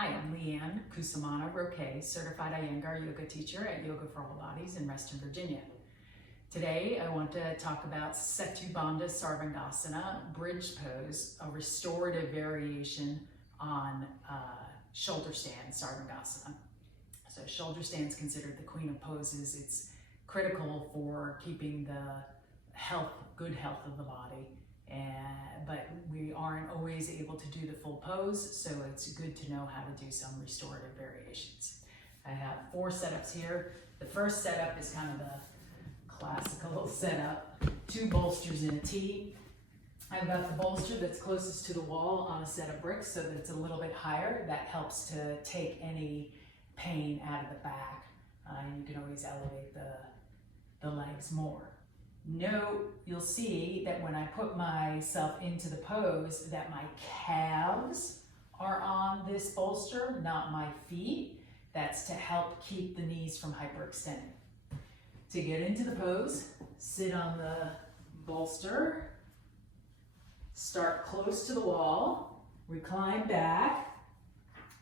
Hi, I'm Leanne Kusamana Roque, Certified Iyengar Yoga Teacher at Yoga for All Bodies in Reston, Virginia. Today, I want to talk about Setu Bandha Sarvangasana, bridge pose, a restorative variation on shoulder stand Sarvangasana. So shoulder stand is considered the queen of poses. It's critical for keeping the good health of the body. But we aren't always able to do the full pose, so it's good to know how to do some restorative variations. I have 4 setups here. The first setup is kind of the classical setup, 2 bolsters in a T. I've got the bolster that's closest to the wall on a set of bricks so that it's a little bit higher. That helps to take any pain out of the back. You can always elevate the legs more. Note, you'll see that when I put myself into the pose that my calves are on this bolster, not my feet. That's to help keep the knees from hyperextending. To get into the pose, sit on the bolster, start close to the wall, recline back,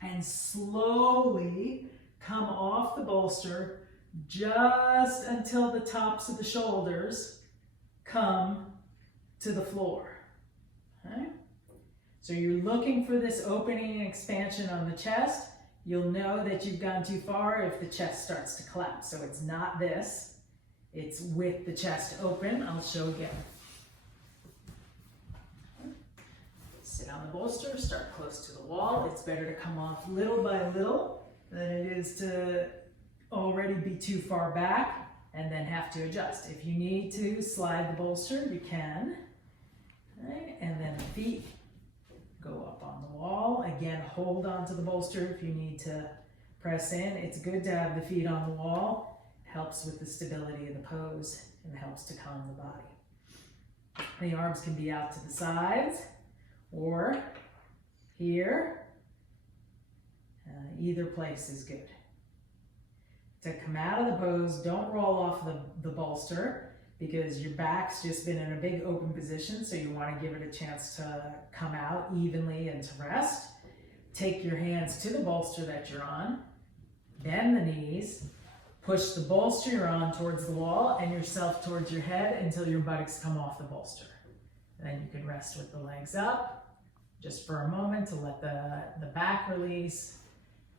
and slowly come off the bolster just until the tops of the shoulders come to the floor. Okay? So you're looking for this opening and expansion on the chest. You'll know that you've gone too far if the chest starts to collapse. So it's not this, it's with the chest open. I'll show again. Sit on the bolster, start close to the wall. It's better to come off little by little than it is to already be too far back and then have to adjust. If you need to slide the bolster, you can. Right? And then the feet go up on the wall. Again, hold on to the bolster if you need to press in. It's good to have the feet on the wall. Helps with the stability of the pose and helps to calm the body. The arms can be out to the sides or here. Either place is good. To come out of the pose, don't roll off the bolster because your back's just been in a big open position, so you want to give it a chance to come out evenly and to rest. Take your hands to the bolster that you're on, bend the knees, push the bolster you're on towards the wall and yourself towards your head until your buttocks come off the bolster. Then you can rest with the legs up just for a moment to let the back release.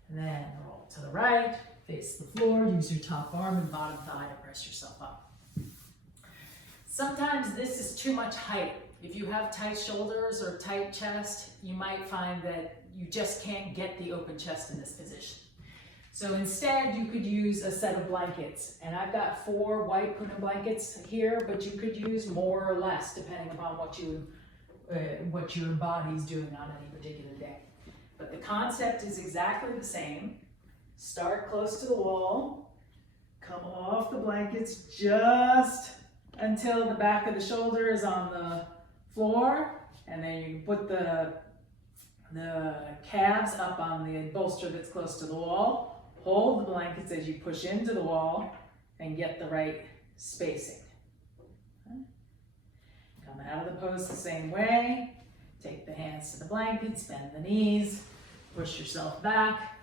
And then roll to the right, face the floor, use your top arm and bottom thigh to press yourself up. Sometimes this is too much height. If you have tight shoulders or tight chest, you might find that you just can't get the open chest in this position. So instead, you could use a set of blankets. And I've got 4 white Puna blankets here, but you could use more or less depending upon what your body's doing on any particular day. But the concept is exactly the same. Start close to the wall, come off the blankets just until the back of the shoulder is on the floor, and then you put the calves up on the bolster that's close to the wall. Hold the blankets as you push into the wall and get the right spacing. Okay. Come out of the pose the same way. Take the hands to the blankets, bend the knees, push yourself back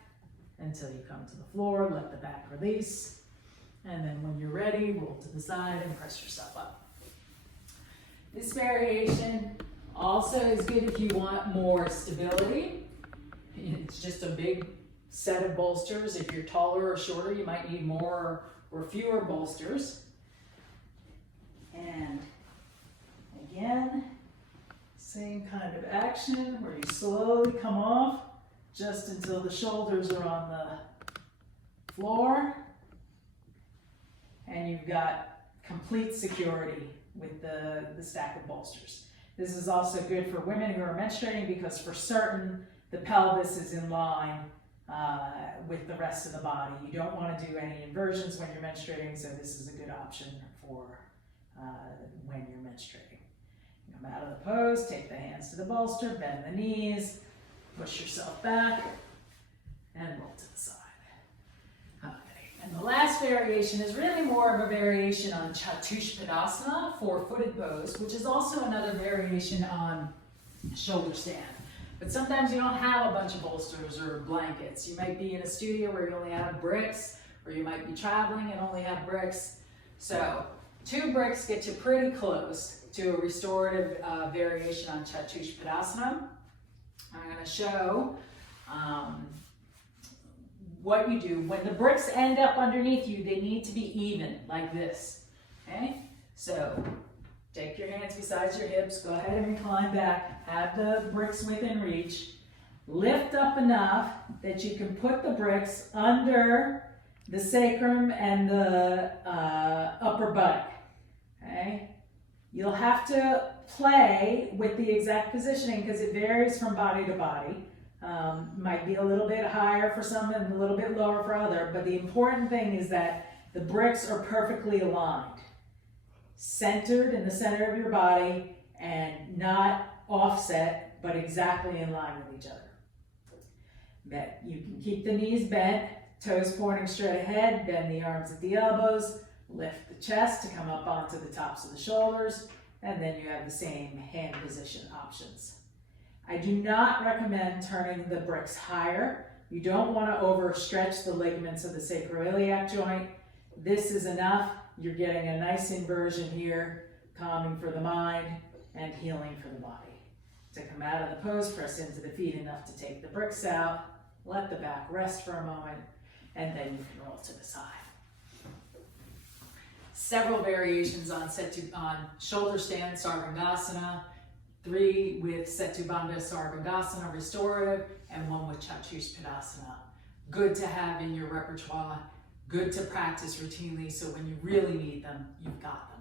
until you come to the floor, let the back release. And then when you're ready, roll to the side and press yourself up. This variation also is good if you want more stability. It's just a big set of bolsters. If you're taller or shorter, you might need more or fewer bolsters. And again, same kind of action where you slowly come off just until the shoulders are on the floor and you've got complete security with the stack of bolsters. This is also good for women who are menstruating because for certain the pelvis is in line with the rest of the body. You don't want to do any inversions when you're menstruating, so this is a good option for when you're menstruating. Come out of the pose, take the hands to the bolster, bend the knees, push yourself back, and roll to the side. Okay. And the last variation is really more of a variation on Chatushpadasana, 4-footed pose, which is also another variation on shoulder stand. But sometimes you don't have a bunch of bolsters or blankets. You might be in a studio where you only have bricks, or you might be traveling and only have bricks. So 2 bricks get you pretty close to a restorative variation on Padasana. I'm going to show what you do. When the bricks end up underneath you, they need to be even, like this. Okay? So take your hands beside your hips, go ahead and recline back, have the bricks within reach. Lift up enough that you can put the bricks under the sacrum and the upper buttock. Okay? You'll have to play with the exact positioning because it varies from body to body. Might be a little bit higher for some and a little bit lower for other, but the important thing is that the bricks are perfectly aligned, centered in the center of your body and not offset, but exactly in line with each other. That you can keep the knees bent, toes pointing straight ahead, bend the arms at the elbows, lift the chest to come up onto the tops of the shoulders, and then you have the same hand position options. I do not recommend turning the bricks higher. You don't want to overstretch the ligaments of the sacroiliac joint. This is enough. You're getting a nice inversion here, calming for the mind and healing for the body. To come out of the pose, press into the feet enough to take the bricks out, let the back rest for a moment, and then you can roll to the side. Several variations on shoulder stand Sarvangasana, 3 with Setu Bandha Sarvangasana Restorative, and 1 with Padasana. Good to have in your repertoire, good to practice routinely, so when you really need them, you've got them.